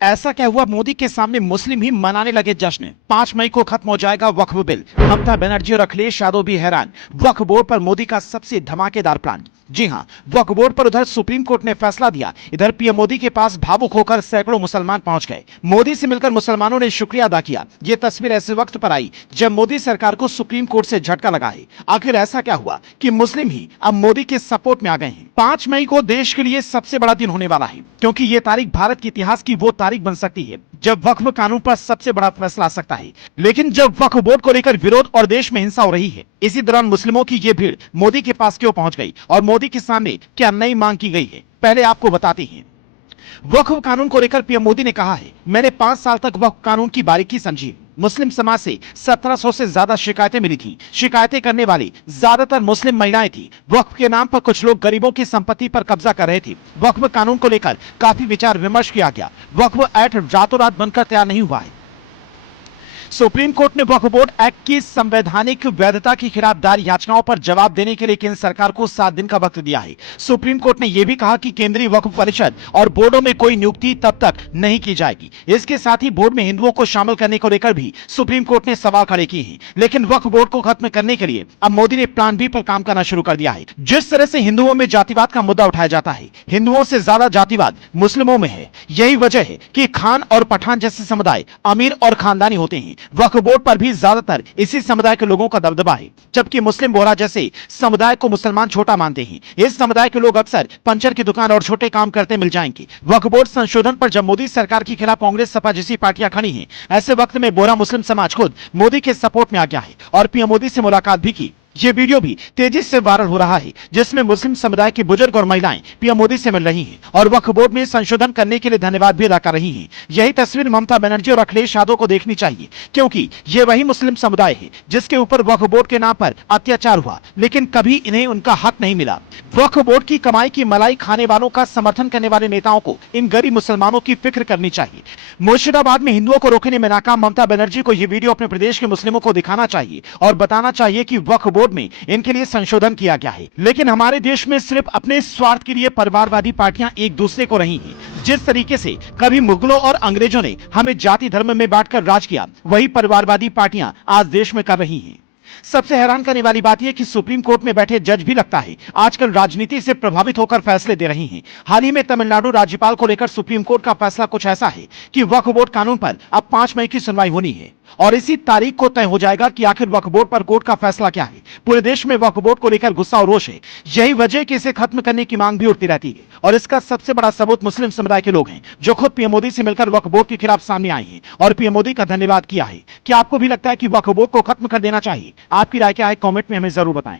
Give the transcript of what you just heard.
ऐसा क्या हुआ, मोदी के सामने मुस्लिम ही मनाने लगे जश्न। 5 मई को खत्म हो जाएगा वक्फ बिल। ममता बनर्जी और अखिलेश यादव भी हैरान। वक्फ बोर्ड पर मोदी का सबसे धमाकेदार प्लान। जी हां, वक्फ बोर्ड पर उधर सुप्रीम कोर्ट ने फैसला दिया, इधर पीएम मोदी के पास भावुक होकर सैकड़ों मुसलमान पहुंच गए। मोदी से मिलकर मुसलमानों ने शुक्रिया अदा किया। ये तस्वीर ऐसे वक्त पर आई जब मोदी सरकार को सुप्रीम कोर्ट से झटका लगा है। आखिर ऐसा क्या हुआ कि मुस्लिम ही अब मोदी के सपोर्ट में आ गए हैं। 5 मई को देश के लिए सबसे बड़ा दिन होने वाला है, क्योंकि ये तारीख भारत के इतिहास की वो तारीख बन सकती है जब वक्फ कानून पर सबसे बड़ा फैसला आ सकता है। लेकिन जब वक्फ बोर्ड को लेकर विरोध और देश में हिंसा हो रही है, इसी दौरान मुस्लिमों की ये भीड़ मोदी के पास क्यों पहुंच गई और मोदी के सामने क्या नई मांग की गई है, पहले आपको बताते हैं। वक्फ कानून को लेकर पीएम मोदी ने कहा है, मैंने 5 साल तक वक्फ कानून की बारीकी समझी। मुस्लिम समाज से 1700 से ज्यादा शिकायतें मिली थी। शिकायतें करने वाली ज्यादातर मुस्लिम महिलाएं थी। वक्फ के नाम पर कुछ लोग गरीबों की संपत्ति पर कब्जा कर रहे थे। वक्फ कानून को लेकर काफी विचार विमर्श किया गया। वक्फ एक्ट रातों रात बनकर तैयार नहीं हुआ है। सुप्रीम कोर्ट ने वक्फ बोर्ड एक्ट की संवैधानिक वैधता की खिलाफ दायर याचिकाओं पर जवाब देने के लिए केंद्र सरकार को 7 दिन का वक्त दिया है। सुप्रीम कोर्ट ने यह भी कहा कि केंद्रीय वक्फ परिषद और बोर्डों में कोई नियुक्ति तब तक नहीं की जाएगी। इसके साथ ही बोर्ड में हिंदुओं को शामिल करने को लेकर भी सुप्रीम कोर्ट ने सवाल खड़े किए हैं। लेकिन वक्फ बोर्ड को खत्म करने के लिए अब मोदी ने प्लान बी पर काम करना शुरू कर दिया है। जिस तरह से हिंदुओं में जातिवाद का मुद्दा उठाया जाता है, हिंदुओं से ज्यादा जातिवाद मुस्लिमों में है। यही वजह है कि खान और पठान जैसे समुदाय अमीर और खानदानी होते हैं। वक्फ बोर्ड पर भी ज्यादातर इसी समुदाय के लोगों का दबदबा है, जबकि मुस्लिम बोहरा जैसे समुदाय को मुसलमान छोटा मानते हैं। इस समुदाय के लोग अक्सर पंचर की दुकान और छोटे काम करते मिल जाएंगे। वक्फ बोर्ड संशोधन पर जब मोदी सरकार के खिलाफ कांग्रेस, सपा जैसी पार्टियां खड़ी हैं, ऐसे वक्त में बोहरा मुस्लिम समाज खुद मोदी के सपोर्ट में आ गया है और पीएम मोदी से मुलाकात भी की। ये वीडियो भी तेजी से वायरल हो रहा है, जिसमें मुस्लिम समुदाय के बुजुर्ग और महिलाएं पीएम मोदी से मिल रही हैं और वक्फ बोर्ड में संशोधन करने के लिए धन्यवाद भी अदा कर रही हैं। यही तस्वीर ममता बनर्जी और अखिलेश यादव को देखनी चाहिए, क्योंकि ये वही मुस्लिम समुदाय है जिसके ऊपर वक्फ बोर्ड के नाम पर अत्याचार हुआ, लेकिन कभी इन्हें उनका हक नहीं मिला। वक्फ बोर्ड की कमाई की मलाई खाने वालों का समर्थन करने वाले नेताओं को इन गरीब मुसलमानों की फिक्र करनी चाहिए। मुर्शिदाबाद में हिंदुओं को रोकने में नाकाम ममता बनर्जी को यह वीडियो अपने प्रदेश के मुस्लिमों को दिखाना चाहिए और बताना चाहिए कि वक्फ बोर्ड में इनके लिए संशोधन किया गया है। लेकिन हमारे देश में सिर्फ अपने स्वार्थ के लिए परिवारवादी पार्टियां एक दूसरे को रही हैं। जिस तरीके से कभी मुगलों और अंग्रेजों ने हमें जाति धर्म में बांटकर राज किया, वही परिवारवादी पार्टियां आज देश में कर रही हैं। सबसे हैरान करने वाली बात यह कि सुप्रीम कोर्ट में बैठे जज भी लगता है आजकल राजनीति से प्रभावित होकर फैसले दे रही हैं। हाल ही में तमिलनाडु राज्यपाल को लेकर सुप्रीम कोर्ट का फैसला कुछ ऐसा है कि वक्फ बोर्ड कानून पर अब 5 मई की सुनवाई होनी है और इसी तारीख को तय हो जाएगा कि आखिर वक्फ बोर्ड पर कोर्ट का फैसला क्या है। पूरे देश में वक्फ बोर्ड को लेकर गुस्सा और रोष है। यही वजह कि इसे खत्म करने की मांग भी उठती रहती है और इसका सबसे बड़ा सबूत मुस्लिम समुदाय के लोग हैं, जो खुद पीएम मोदी से मिलकर वक्फ बोर्ड के खिलाफ सामने आए हैं और पीएम मोदी का धन्यवाद किया है। क्या आपको भी लगता है कि वक्फ बोर्ड को खत्म कर देना चाहिए? आपकी राय क्या है, कमेंट में हमें जरूर बताएं।